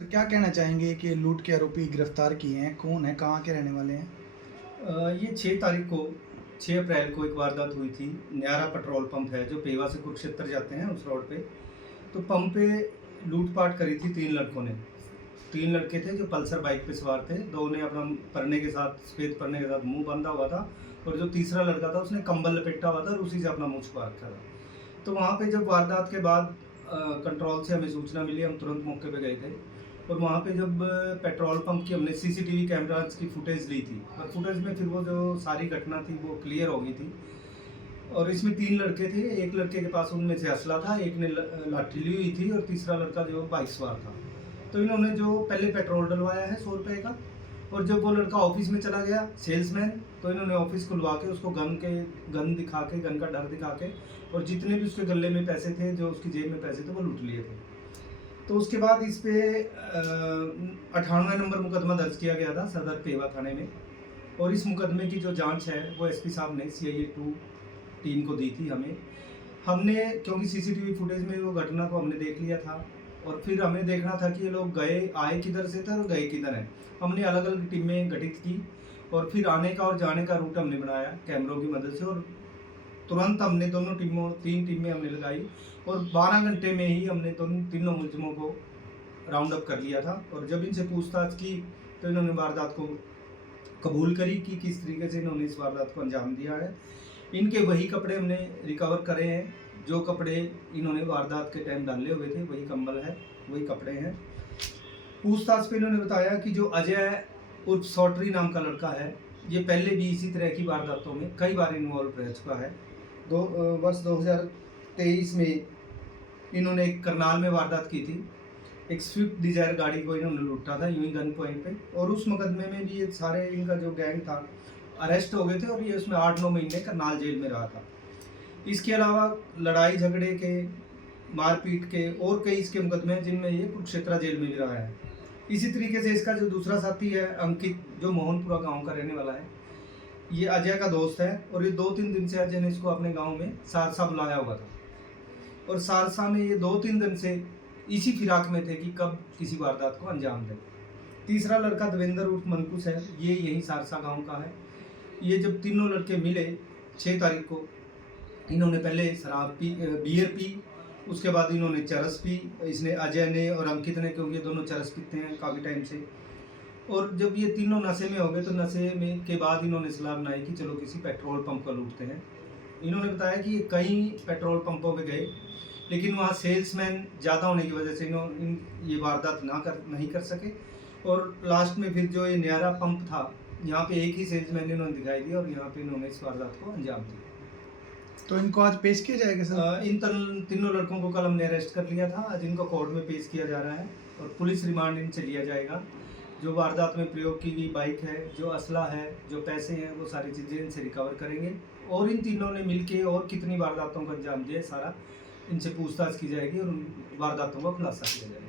तो क्या कहना चाहेंगे कि लूट के आरोपी गिरफ्तार किए हैं? कौन है? कहाँ के रहने वाले हैं? ये 6 तारीख को 6 अप्रैल को एक वारदात हुई थी। न्यारा पेट्रोल पंप है जो पेवा से कुरुक्षेत्र जाते हैं उस रोड पे। तो पंप पे लूट-पाट करी थी 3 लड़कों ने। 3 लड़के थे जो पल्सर बाइक पे सवार थे। 2 ने अपना परने के साथ सफ़ेद परने के साथ मुँह बाँधा हुआ था और जो तीसरा लड़का था उसने कंबल लपेटा हुआ था और उसी से अपना मुँह छुपा रखा था। तो वहाँ पे जब वारदात के बाद कंट्रोल से हमें सूचना मिली, हम तुरंत मौके पे गए थे और वहाँ पे जब पेट्रोल पंप की हमने सीसीटीवी कैमरास की फुटेज ली थी और फुटेज में फिर वो जो सारी घटना थी वो क्लियर हो गई थी। और इसमें 3 लड़के थे, एक लड़के के पास उनमें से असला था, एक ने लाठी ली हुई थी और तीसरा लड़का जो बाइक सवार था। तो इन्होंने जो पहले पेट्रोल डलवाया है 100 रुपये का और जब वो लड़का ऑफिस में चला गया सेल्समैन, तो इन्होंने ऑफिस खुलवा के उसको गन दिखा के, गन का डर दिखा के और जितने भी उसके गले में पैसे थे, जो उसकी जेब में पैसे थे, वो लूट लिए थे। तो उसके बाद इस पे 98 नंबर मुकदमा दर्ज किया गया था सदर पेवा थाने में और इस मुकदमे की जो जांच है वो एसपी साहब ने सीआईए 2 टीम को दी थी हमें। हमने क्योंकि सीसीटीवी फुटेज में वो घटना को हमने देख लिया था और फिर हमें देखना था कि ये लोग आए किधर से थे और गए किधर हैं। हमने अलग-अलग टीमें गठित की और फिर आने का और जाने का रूट हमने बनाया कैमरों की मदद से और तुरंत हमने दोनों टीमों 3 टीमें हमने लगाई और 12 घंटे में ही हमने तीनों मुलज़िमों को राउंड अप कर लिया था। और जब इनसे पूछताछ की तो इन्होंने वारदात को कबूल करी कि किस तरीके से इन्होंने इस वारदात को अंजाम दिया है। इनके वही कपड़े हमने रिकवर करे हैं, जो कपड़े इन्होंने वारदात के टाइम डाले हुए थे, वही कंबल है, वही कपड़े हैं। पूछताछ पे इन्होंने बताया कि जो अजय उर्फ सौटरी नाम का लड़का है, ये पहले भी इसी तरह की वारदातों में कई बार इन्वॉल्व रह चुका है। वर्ष 2023 में इन्होंने एक करनाल में वारदात की थी। एक स्विफ्ट डिज़ायर गाड़ी को इन्होंने लूटा था यूं ही गन पॉइंट पे और उस मुकदमे में भी ये सारे इनका जो गैंग था अरेस्ट हो गए थे और ये उसमें 8-9 महीने करनाल जेल में रहा था। इसके अलावा लड़ाई झगड़े के, मारपीट के और कई इसके मुकदमे हैं जिनमें ये कुरुक्षेत्र जेल में भी रहा है। इसी तरीके से इसका जो दूसरा साथी है अंकित, जो मोहनपुरा गाँव का रहने वाला है, ये अजय का दोस्त है और ये 2-3 दिन से अजय ने इसको अपने गांव में सारसा बुलाया हुआ था और सारसा में ये 2-3 दिन से इसी फिराक में थे कि कब किसी वारदात को अंजाम दें। तीसरा लड़का देवेंद्र उर्फ मनकुश है, ये यही सारसा गांव का है। ये जब तीनों लड़के मिले 6 तारीख को, इन्होंने पहले बियर पी, उसके बाद इन्होंने चरस पी। इसने अजय ने और अंकित ने, क्योंकि ये दोनों चरस पीते हैं काफ़ी टाइम से। और जब ये तीनों नशे में हो गए तो नशे में के बाद इन्होंने सलाह बनाई कि चलो किसी पेट्रोल पंप को लूटते हैं। इन्होंने बताया कि ये कई पेट्रोल पंपों पे गए, लेकिन वहाँ सेल्समैन ज़्यादा होने की वजह से ये वारदात नहीं कर सके और लास्ट में फिर जो ये न्यारा पंप था, यहाँ पे एक ही सेल्समैन इन्होंने दिखाई दिया और यहाँ पे इन्होंने इस वारदात को अंजाम दिया। तो इनको आज पेश किया जाएगा सर? इन तीनों लड़कों को कल हमने अरेस्ट कर लिया था, आज इनको कोर्ट में पेश किया जा रहा है और पुलिस रिमांड इनसे लिया जाएगा। जो वारदात में प्रयोग की गई बाइक है, जो असला है, जो पैसे हैं, वो सारी चीज़ें इनसे रिकवर करेंगे और इन तीनों ने मिलके और कितनी वारदातों को अंजाम दिया, सारा इनसे पूछताछ की जाएगी और उन वारदातों का खुलासा किया जाएगा।